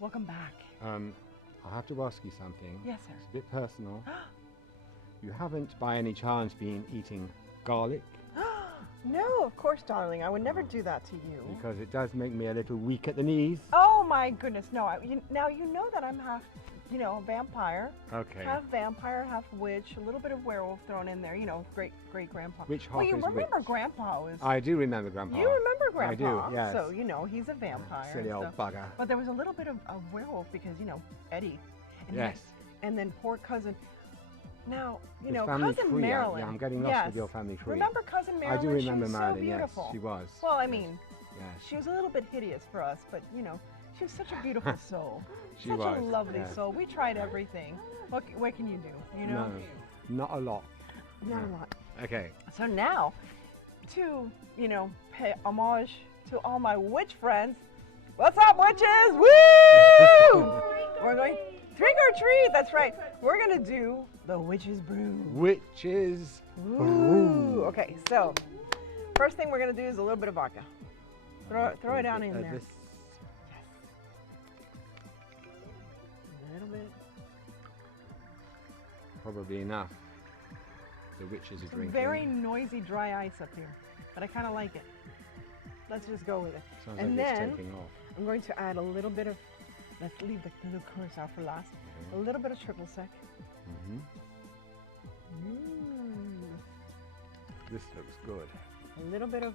Welcome back. I have to ask you something. Yes, sir. It's a bit personal. You haven't, by any chance, been eating garlic? No, of course, darling. I would never do that to you. Because it does make me a little weak at the knees. Oh my goodness, no. Now you know that I'm half, vampire. Okay. Half vampire, half witch, a little bit of werewolf thrown in there. Great grandpa. Which half well, you is remember which? Grandpa was. I do remember Grandpa. You remember Grandpa? I do, yes. So he's a vampire. Silly old bugger. But there was a little bit of werewolf because Eddie. And Yes. and then poor cousin. Now, His cousin family tree, Marilyn. Yeah, I'm getting lost with your family tree. Remember cousin Marilyn? I do remember she was Marilyn, so beautiful. yes, she was. Well, I yes, mean, yes. she was a little bit hideous for us, but she was such a beautiful soul. She such was, a lovely yes. soul. We tried everything. What can you do? No, not a lot. Not a No. lot. Okay. So now, to pay homage to all my witch friends. What's up, witches? Woo! We're going trick or treat. That's right. We're gonna do the witch's brew. Witches brew. Okay, so first thing we're gonna do is a little bit of vodka. Throw it down in there. This, Yes. A little bit. probably enough. The witches are Some drinking. very noisy dry ice up here, but I kind of like it. Let's just go with it. Sounds and like then it's taking off. I'm going to add a little bit of. Let's leave the curacao for last. Okay. A little bit of triple sec. Mhm. This looks good. A little bit of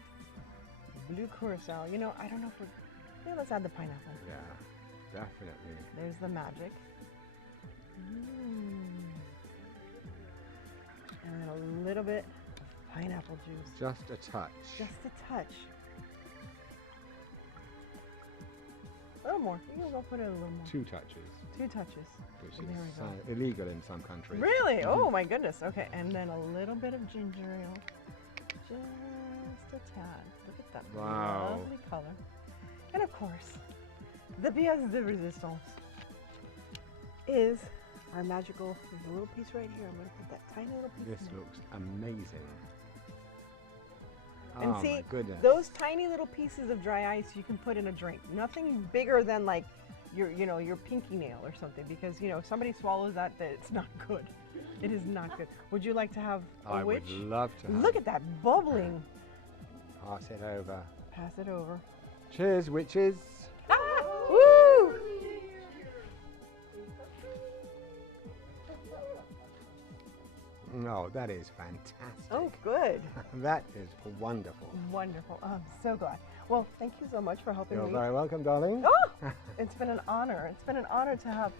blue curacao. I don't know if we're. Yeah, let's add the pineapple. Yeah, definitely. There's the magic. And then a little bit of pineapple juice. Just a touch. Just a touch. A little more. You can go put it a little more. 2 touches, 2 touches. which There we go. is illegal in some countries. Really? Mhm. Oh my goodness. Okay, and then a little bit of ginger ale. Just a tad. Look at that Wow. lovely color. And of course, the pièce de résistance is our magical. There's a little piece right here. I'm going to put that tiny little piece This in there. looks amazing. And oh see, my goodness. those tiny little pieces of dry ice you can put in a drink. Nothing bigger than like your pinky nail or something, because if somebody swallows that, it's not good. It is not good. Would you like to have a I witch? would love to have Look at that bubbling. Pass it over. Pass it over. Cheers, witches. Ah! Woo! No, that is fantastic. Oh, good. That is wonderful. Wonderful. Oh, I'm so glad. Well, thank you so much for helping You're me. very welcome, darling. Oh, it's been an honor. It's been an honor to have.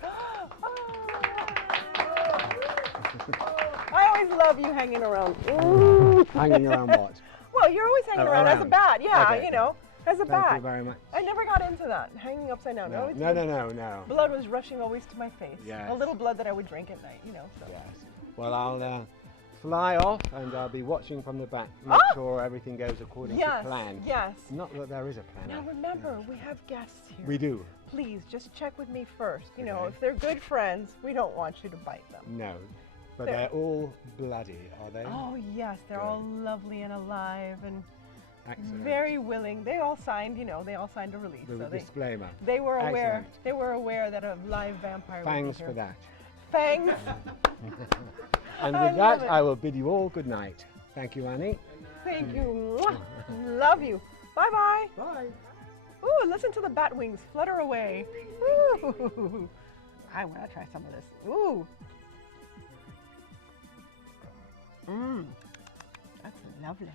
I always love you hanging around. Ooh. Hanging around what? Well, you're always hanging around as a bat. Yeah, Okay. as a Thank bat. you very much. I never got into that, hanging upside down. No, Always no. Blood was rushing always to my face. Yes. A little blood that I would drink at night, so. Yes. Well, I'll fly off and I'll be watching from the back. Make sure everything goes according to plan. Yes. Not that there is a plan. Now remember, we have guests here. We do. Please, just check with me first. Okay. If they're good friends, we don't want you to bite them. No. But There. they're all bloody, are they? Oh yes, they're Good. all lovely and alive and Excellent. very willing. They all signed, they all signed a release. The So disclaimer. they were aware. Excellent. They were aware that a live vampire. Thanks would for be here. that. Fangs. And I with love that, it. I will bid you all good night. Thank you, Annie. Thank you. Mwah. Love you. Bye bye. Bye. Ooh, listen to the bat wings flutter away. Ooh. I want to try some of this. Ooh. That's lovely.